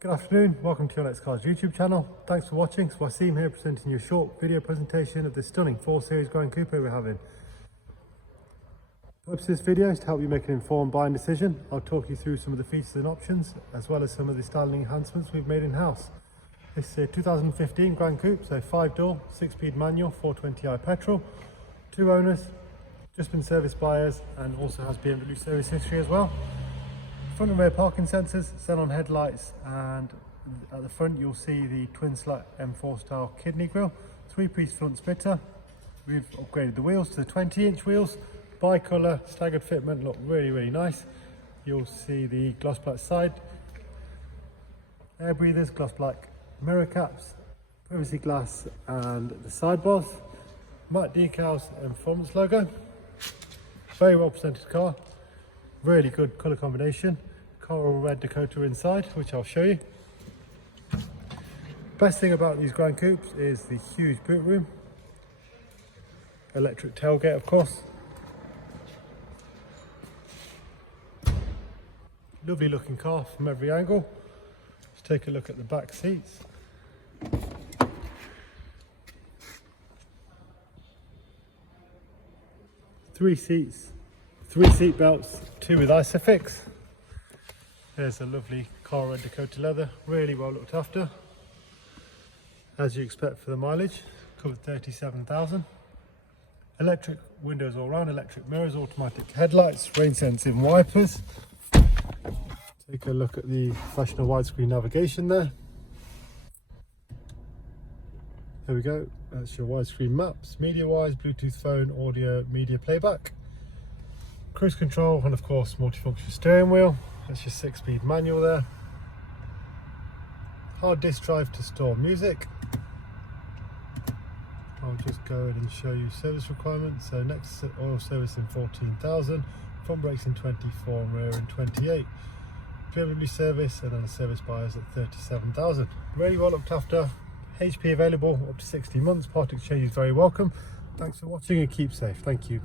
Good afternoon, welcome to your Let's Cars YouTube channel. Thanks for watching. So Wasim here presenting you a short video presentation of this stunning 4 Series GRAN Coupe we're having. The purpose of this video is to help you make an informed buying decision. I'll talk you through some of the features and options, as well as some of the styling enhancements we've made in-house. This is a 2015 GRAN Coupe, so 5-door, 6-speed manual, 420i petrol, 2 owners, just been serviced by us, and also has BMW service history as well. Front and rear parking sensors, xenon headlights, and at the front you'll see the twin slat M4 style kidney grille, 3-piece front splitter. We've upgraded the wheels to the 20-inch wheels, bi-colour, staggered fitment, look really nice. You'll see the gloss black side air breathers, gloss black mirror caps, privacy glass, and the sidebars, matte decals and performance logo. Very well presented car, really good colour combination. Coral red Dakota inside, which I'll show you. Best thing about these GRAN Coupes is the huge boot room, electric tailgate of course. Lovely looking car from every angle. Let's take a look at the back seats. Three seats, 3 seat belts, 2 with Isofix. There's a lovely Coral red Dakota leather, really well looked after, as you expect for the mileage. Covered 37,000. Electric windows all round, electric mirrors, automatic headlights, rain sensing wipers. Take a look at the professional widescreen navigation there. There we go, that's your widescreen maps, media wise, Bluetooth phone, audio, media playback, cruise control, and of course multifunction steering wheel. That's your 6-speed manual there. Hard disk drive to store music. I'll just go ahead and show you service requirements. So next oil service in 14,000, front brakes in 24 and rear in 28. BMW service and then a service buyers at 37,000. Really well looked after. HP available up to 60 months. Part exchange is very welcome. Thanks for watching and keep safe. Thank you.